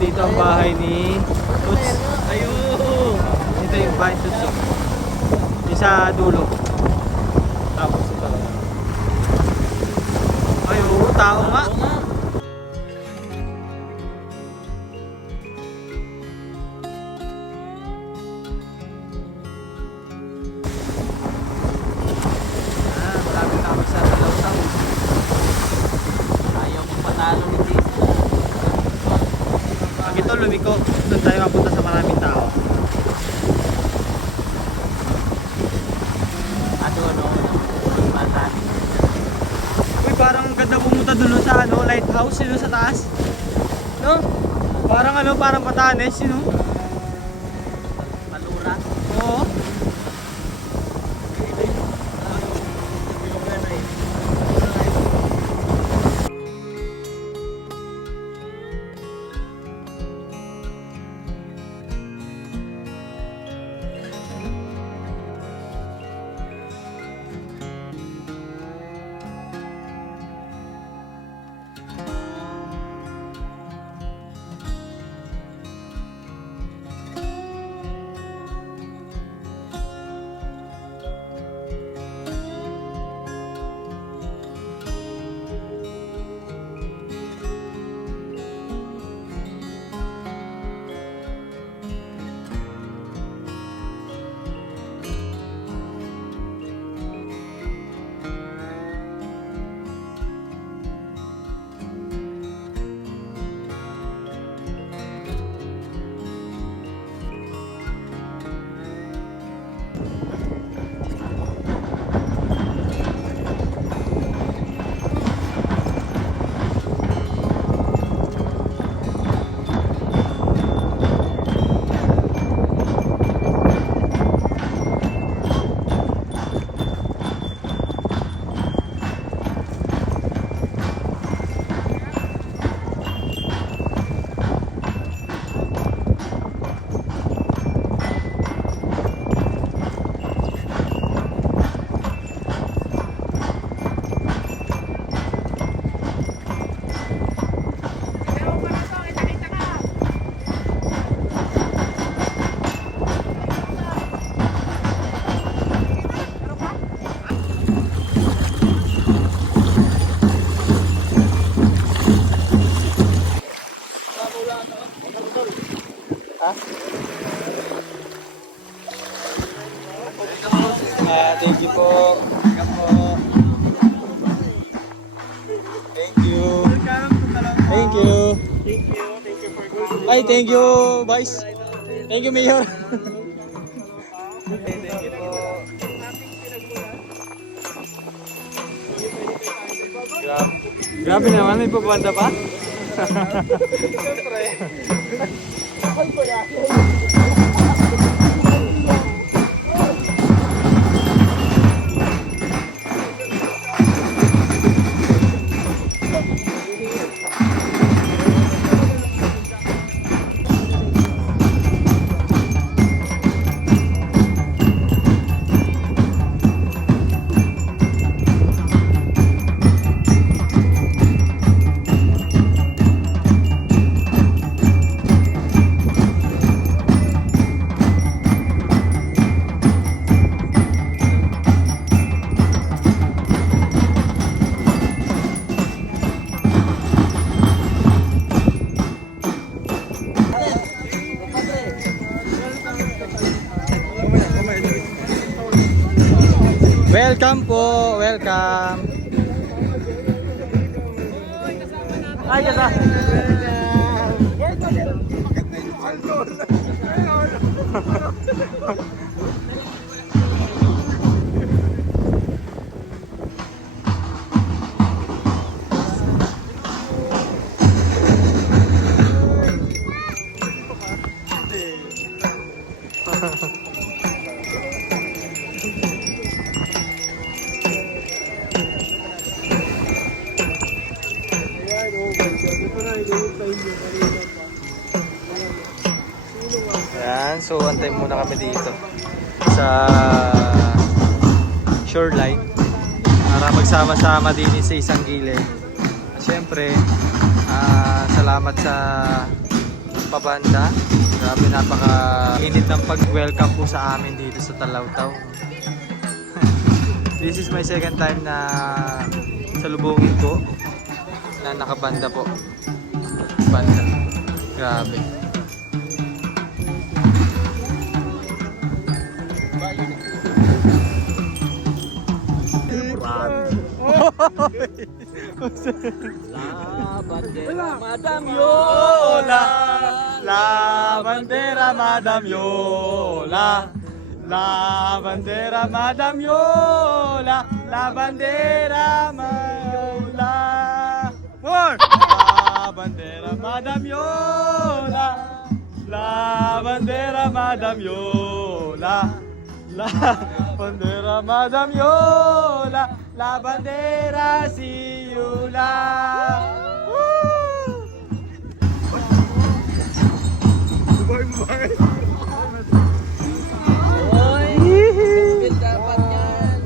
dito ang bahay ni Tuts. Ayun! Ito yung bahay ni Tuts. Yung sa dulo. Tapos ito. Ayun, tao nga. Malapit na kami sa Talautaw. Ayaw kong patalo ni Jason. Pag ito lumiko, doon tayo mapunta sa maraming tao. Ano, patalo. Uy, parang ganda pumunta doon sa lighthouse, yun sa taas. No? Parang parang Batanes, yun no? Malura. Oo. Thank you po. Thank you. Thank you. Ay, thank you, Vice. Thank you, Mayor. Grabe naman, may pabanda pa? Welcome po, welcome. Ay, kasa. Ayan, so antay muna kami dito sa shoreline para magsama-sama din sa isang gilid. Siyempre, salamat sa pabanda. Grabe, napaka-init ng pag-welcome po sa amin dito sa Talawtaw. This is my second time na salubungin ko na nakabanda po. Banda. Grabe. La bandera Madam Yola. La bandera Madam Yola. La bandera Madam Yola. La bandera Yola. La bandera Madam Yola. La bandera Madam Yola. La bandera Madam Yola. La bandera si Yola. Oy, kapit dapat yan.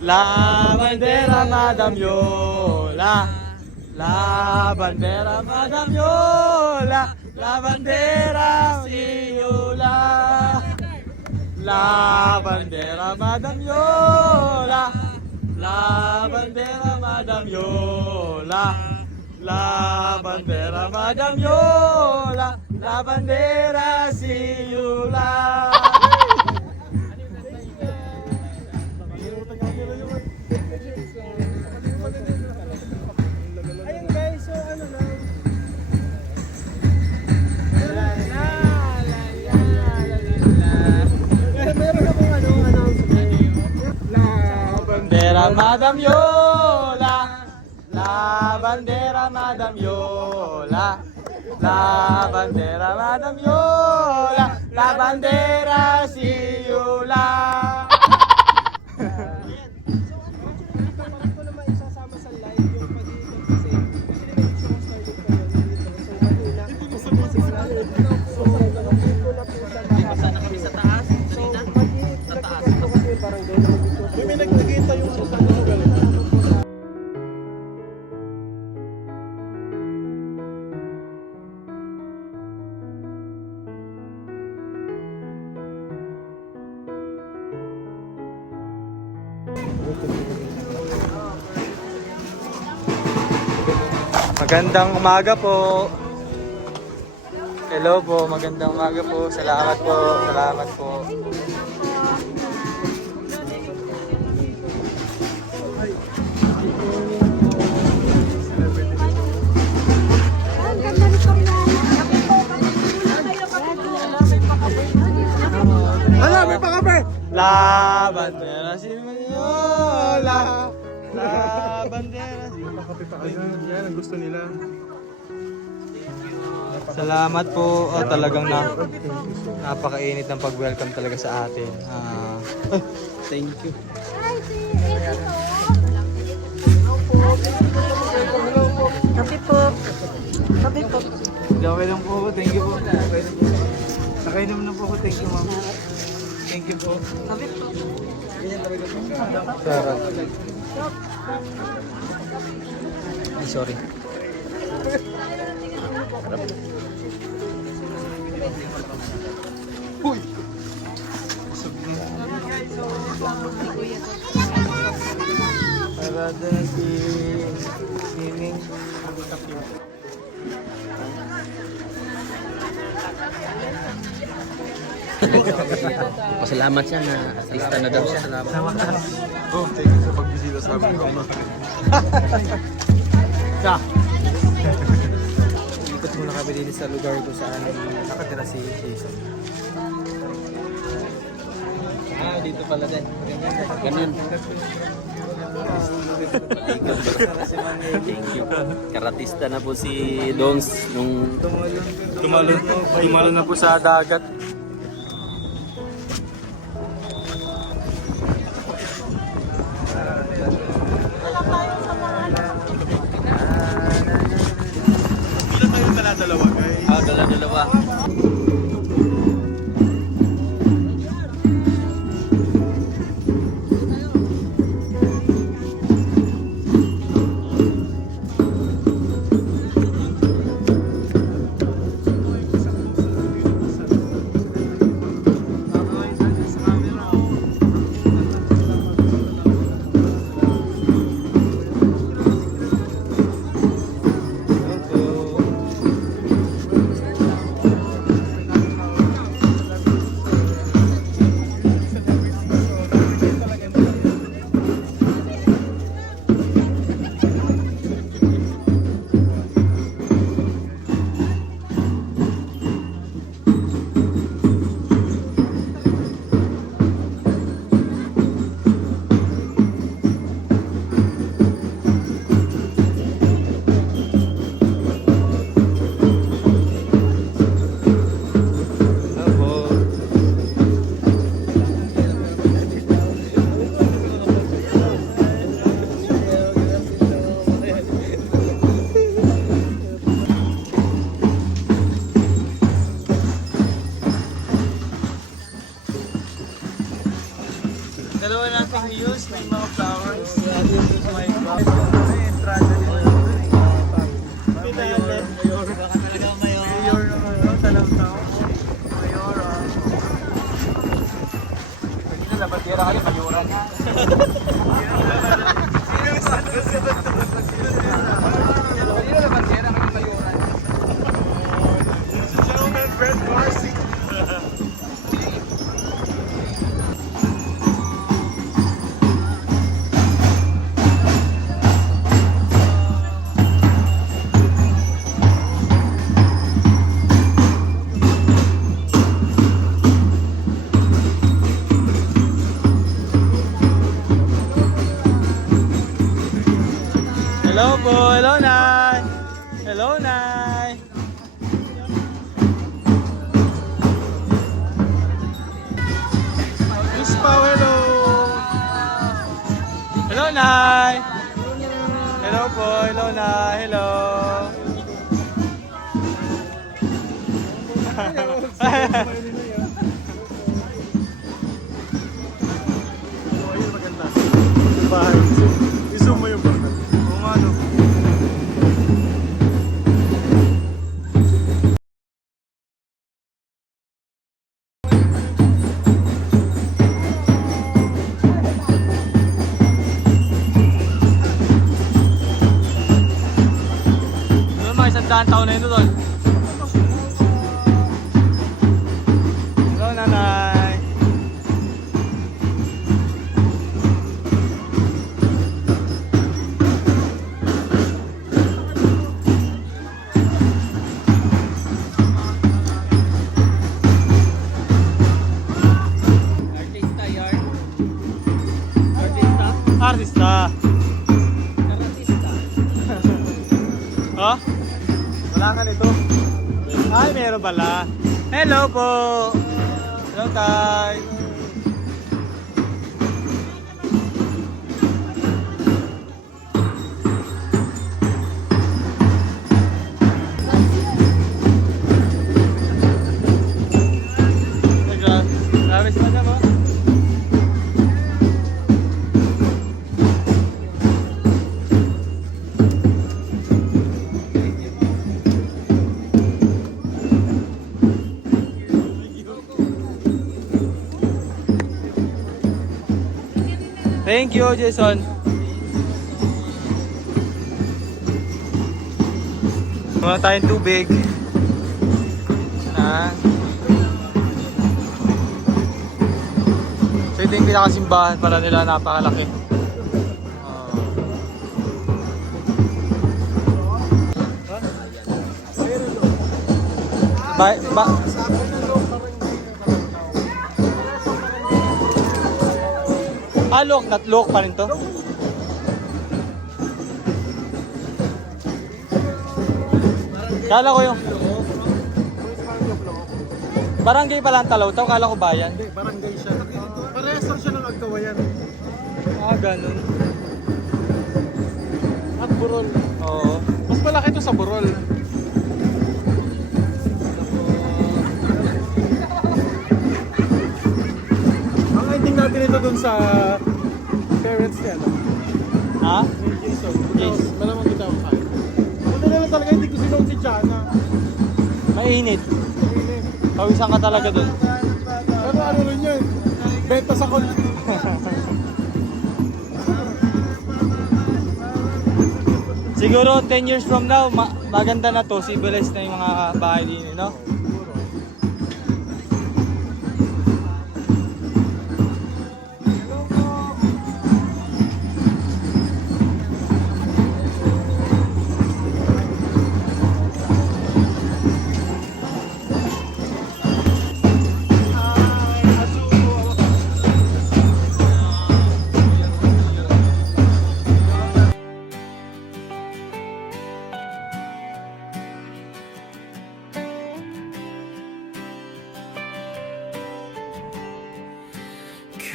La bandera Madam Yola. La bandera Madam Yola. La bandera si Yola. La bandera Madam Yola. La bandera Madam Yola. La bandera Madam Yola. La bandera si Yola. Ayun guys, so ano na. Meron akong announcement. La bandera Madam Yola. La bandera Madam Yola. La bandera Madam Yola. La bandera si Yola. Hindi ko naman isasama sa live yung pag-iikot kasi nag-show started pa yun dito. So mahina. So hindi ko na po siya Basta na kami sa taas. So mag-iikot ko kasi yung barangay na mag-ikot. May nagkikita yung sa Magandang umaga po. Hello po, magandang umaga po. Salamat po, salamat po. Wala, may pakape! La bandera si Yola. La bandera si Yan ang gusto nila. Salamat po. Talagang napakainit ng pag-welcome talaga sa atin. Thank you. Kape po. Kape po. Okay lang po ako. Thank you po. Nakainom na po ako. Thank you, ma'am. Thank you po. Kape po. Ganyan talaga po. Sarap. Ay, sorry. Uy! Parada ng swimming. Pasalamat siya na artista na daw siya. Oh, thank you sa pagbisita sa amin. Sa! Ikot muna kami dito sa lugar kung saan nakatira si Jason. Dito pala din. Ganyan. Thank you. Karatista na po si Dongs nung Tumalo na po sa dagat. Ilan tayo dala-dalawa, guys? dala-dalawa. Dalawa nating views, may mga flowers. May entrada nila. Mayor. Baka talaga mayor. Mayor naman no, sa Lantaw. Mayor. Hindi na labatira kayo, mayoran. Gentleman, Brent Marcy. Hello po, hello Nay. Hello Nay. Miss Pao, hello. Hello Nay. Hello po, hello Nay. Hello. Ayun, maganda. Bahay. I-zoom mo yung bahay. Oo nga no. Doon mga 100 taon na ito doon. Hello nanay. Artista yard. Artista. Artista. Artista. Oh? Wala ka nito. Ay, meron pala. Hello po. Hello, Tay. Grabe si Madam, oh. Thank you, Jason. Wala tayong tubig. So ito yung pinakasimbahan pala nila, napakalaki. Ba look, not look pa rin to. Kala ko yung barangay pala ang Talautaw, kala ko bayan. Hindi, barangay siya. Parehas lang siya ng Agkawayan. Ah, ganun. At Burol. Oo. Mas malaki to sa Burol. Ang ending natin ito dun sa parents niya, no? Ha? Ni Jason. Yes. Malamang kita ang kain. Buti na lang talaga, hindi ko sinong si Jana. Mainit. Pawisan ka talaga dun. Pero ano rin yun? Benta sa Siguro 10 years from now, maganda na to, civilized na yung mga bahay din, no?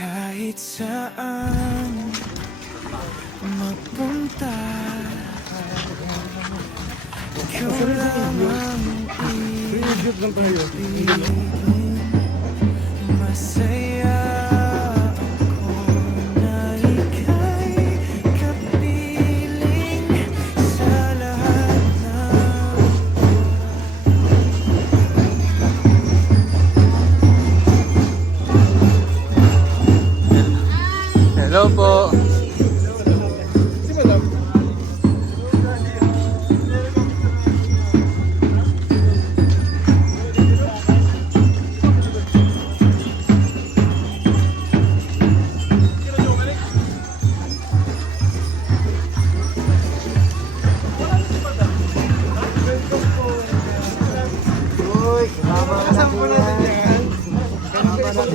Kahit saan mapunta, ikaw lamang Review lang tayo. ibigin. Masaya ako Iba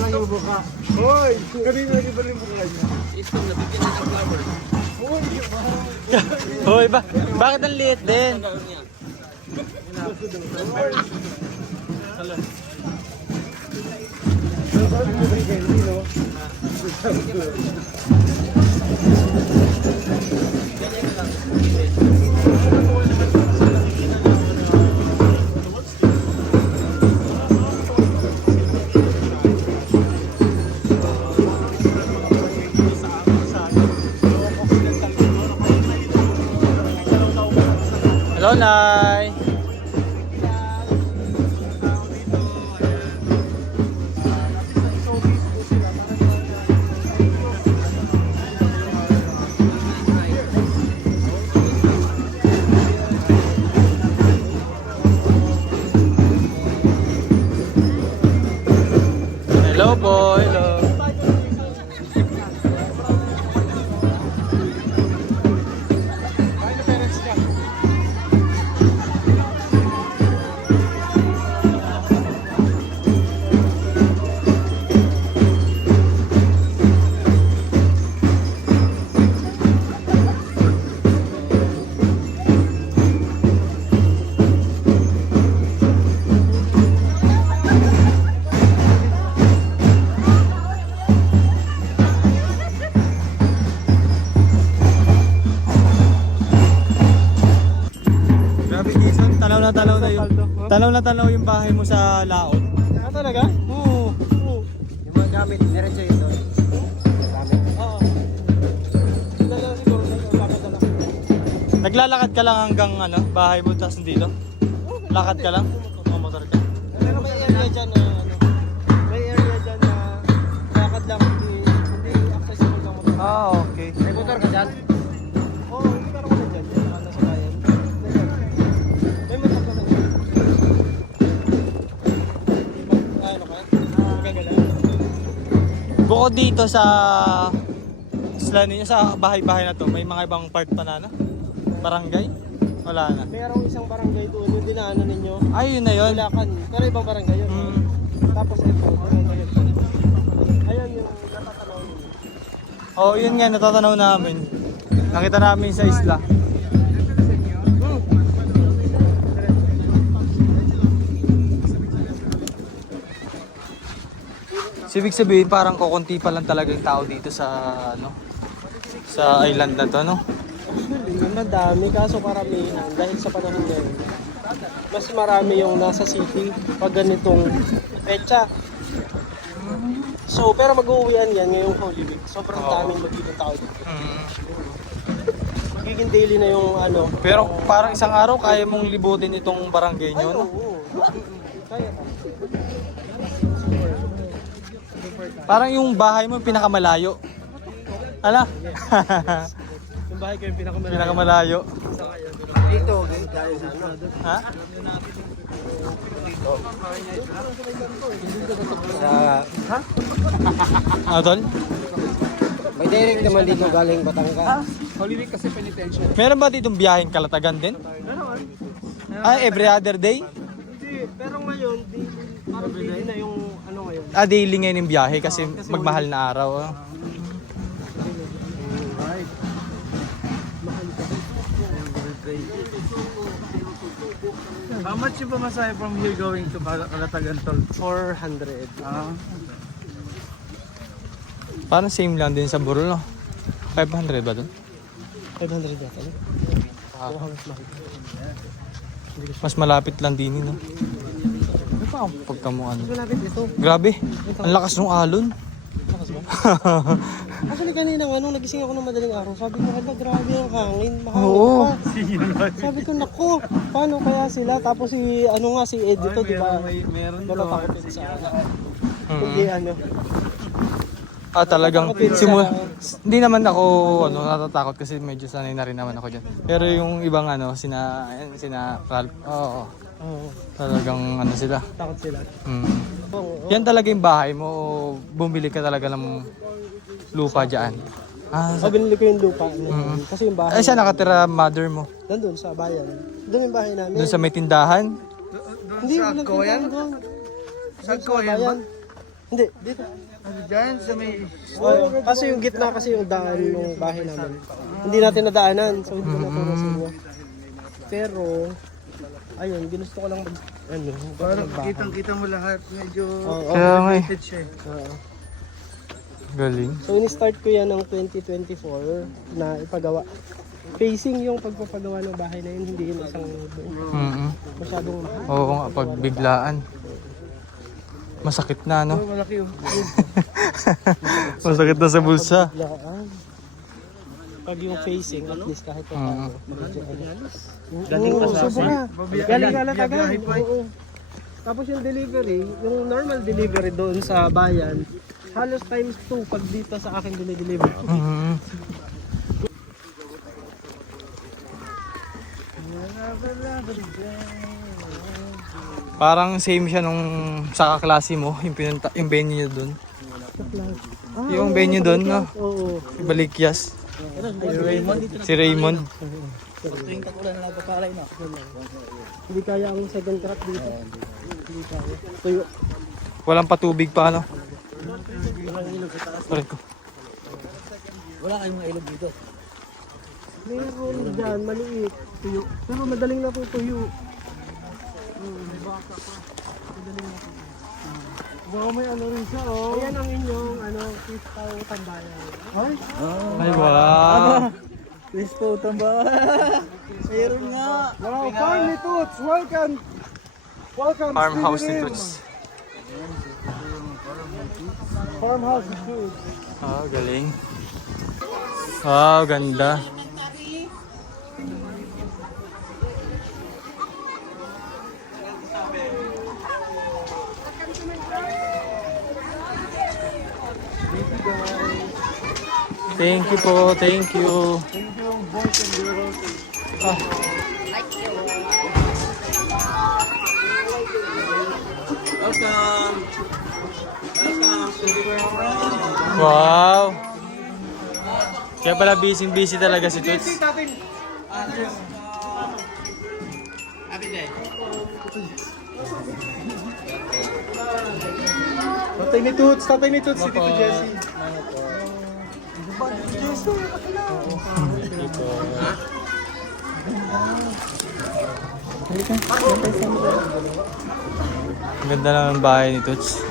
lang yung buka. Hoy! Kanina iba lang yung buka niya. Ito, nabigyan na ng flowers. Hoy, bakit ang liit din? Hello, Nay. Hello po, hello. Grabe, Jason, tanaw na tanaw yung bahay mo sa laot. Ah, talaga? Oo. Yung mga gamit, diretso yun doon. Gamit? Oo. Dala siguro sa lakad-dala. Naglalakad ka lang hanggang ano, bahay mo tapos dito? Lakad ka lang? Mamotor ka? Pero may area dyan na may area dyan na lakad lang, hindi accessible ng motor. Ah, okay. May motor ka dyan? Oo, hindi ka naman dyan. Dyan na sa bayan. May motor ka dyan. Ano ka? Magagala? Bukod dito sa sa bahay-bahay na to, may mga ibang part pa na, no? Barangay? Wala na. Mayroong isang barangay doon, yung dinaanan ninyo. Ay, yun na yun. Bulacan. Pero ibang barangay yun. Mm. Tapos ito, barangay yun. Ayan yung natatanaw ninyo. Oo, yun nga, natatanaw namin. Nakita namin sa isla. So, ibig sabihin, parang kukunti pa lang talaga yung tao dito sa, ano, sa island na to, no? Actually, madami kaso karamihan dahil sa panahon ngayon. Mas marami yung nasa city pag ganitong petsa. So, pero mag-uwian yan ngayong Holy Week. Sobrang daming magiging tao dito. Magiging daily na yung ano. Pero parang isang araw, kaya mong libutin itong barangay Ay, nyo, no? oo. Kaya ka. Parang yung bahay mo yung pinakamalayo. Ala? Yung bahay ko yung pinakamalayo. Pinakamalayo. Dito, dahil sa ano. Ha? Ha? Ano, tol? May direct naman dito galing Batangas. Holy Week kasi penitential. Meron ba ditong biyaheng Kalatagan din? Meron. Ah, every other day? Hindi, pero ngayon, parang daily na yung ano ngayon. Ah, daily ngayon yung biyahe kasi magmahal na araw. Oh. How much yung pamasahe from here going to Kalatagan Tol? 400. Parang same lang din sa Burol, no? 500 ba dun? 500 yata. Mas malapit lang din, no? Ano pa ang pagkamuan? Malapit ito. Grabe, ang lakas ng alon. Lakas ba? Actually kanina nga, nung nagising ako ng madaling araw, sabi ko, hala, grabe ang hangin. Oo. Pa. Sabi ko, naku, paano kaya sila? Tapos si, ano nga, si Ed dito, di ba? Meron Natatakot din sa hindi ano. Ah, talagang hindi naman ako natatakot kasi medyo sanay na rin naman ako diyan. Pero yung ibang sina Ralph, oo. Oo, Talagang sila. takot sila. Oo. Yan talaga yung bahay mo o bumili ka talaga ng lupa diyan. Ah, So, binili ko yung lupa. Kasi yung bahay, saan nakatira mother mo? nandun sa bayan. Doon yung bahay namin. Doon sa may tindahan? Hindi, nagpunta doon. Saan Dito ko sa yan ba? bayan. Hindi, dito. Ano dyan sa may... Kasi yung gitna kasi yung daan ng bahay namin. Hindi natin nadaanan, so hindi ko naturo sa inyo. Pero, ayun, ginusto ko lang mag, Parang magbahay. kitang-kita mo lahat. Medyo... Oo. Kaya nga eh. Vintage siya eh. Oo. Galing. So, ini-start ko yan ng 2024 na ipagawa. Facing yung pagpapagawa ng bahay na yun, hindi yun isang masyadong mahal. Oo nga, pag biglaan. Masakit na, no? Oh, malaki yung... Masakit na sa bulsa. Biglaan. Pag yung facing, at least kahit pa paano. Galing pa sa sobra. Galing ka lang agad. Biyahe pa eh. Oo. Tapos yung delivery, yung normal delivery doon sa bayan, halos times 2 pag dito sa akin dinideliver. Parang same siya nung sa kaklase mo, yung venue niya doon. Yung venue doon, no? Oo. Balikyas. Si Raymond. Hindi kaya ang second track dito. Hindi kaya. Tuyo. Walang patubig pa, no? Sorry ko. Meron dyan, maliit. Tuyo. Pero madaling natutuyo. Baka may ano rin siya, oh. Ayan ang inyong, Kristaw Tambayan. Ay, wow. Please po, tamba. Meron nga. Wow, Farmy Toots! Welcome! Welcome! Farmhouse ni Toots. Farmhouse is good. Ah, galing. Wow, ganda. Thank you po, thank you. Welcome! Wow. Kaya pala busy talaga si Toots. Tatay ni Toots si Tito Jessie. Ang ganda lang ng bahay ni Toots.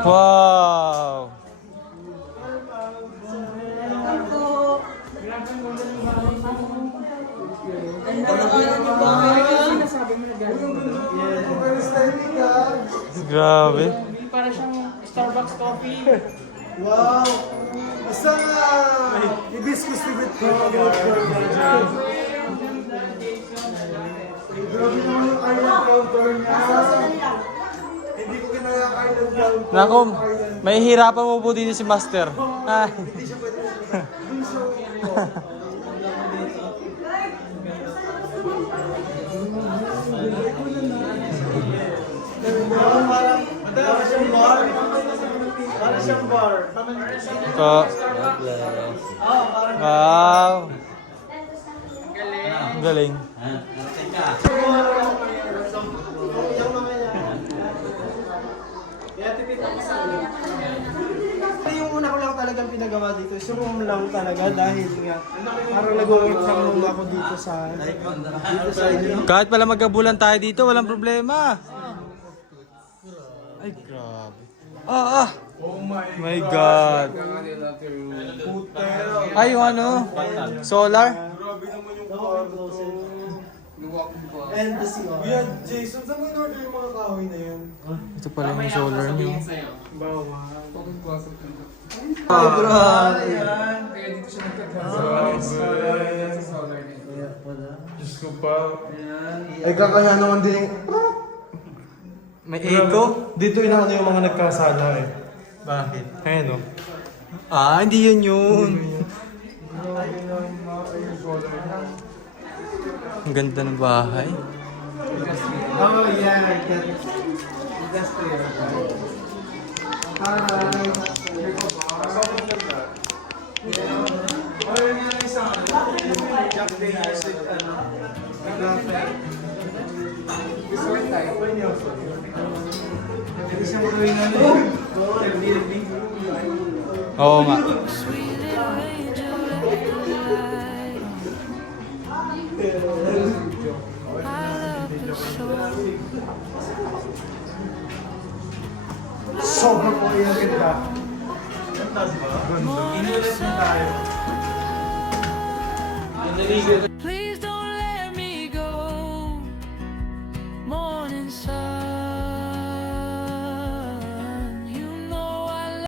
Wow! Grabe. Para siyang Starbucks coffee. Wow! Basta nga! Hibiscus with Grabe naman yung island counter niya. Hindi ko kinaya island counter. Nako, may hirapan mo po dito si Master. Ay. Para siyang bar. Ito. Wow. Ang galing. Yung una ko lang talagang pinagawa dito is room lang talaga dahil nga parang nag-work from home ako dito sa inyo. Kahit pala magkabulan tayo dito, walang problema. Ay, grabe. Oh my God. Ay, yung ano? Solar? And the sea. Kuya Jason, saan mo in-order yung mga kahoy na yun? Ito pala yung solar niyo. Ay, kakaya naman din yung... May echo? Dito inaano yung mga nagkasala eh. Bakit? Ayun o. Ah, hindi yun yun. Ang ganda ng bahay. Oh yeah, I get it. Industrial. Oo nga. Sobrang po yung ganda. Inulit na tayo. Please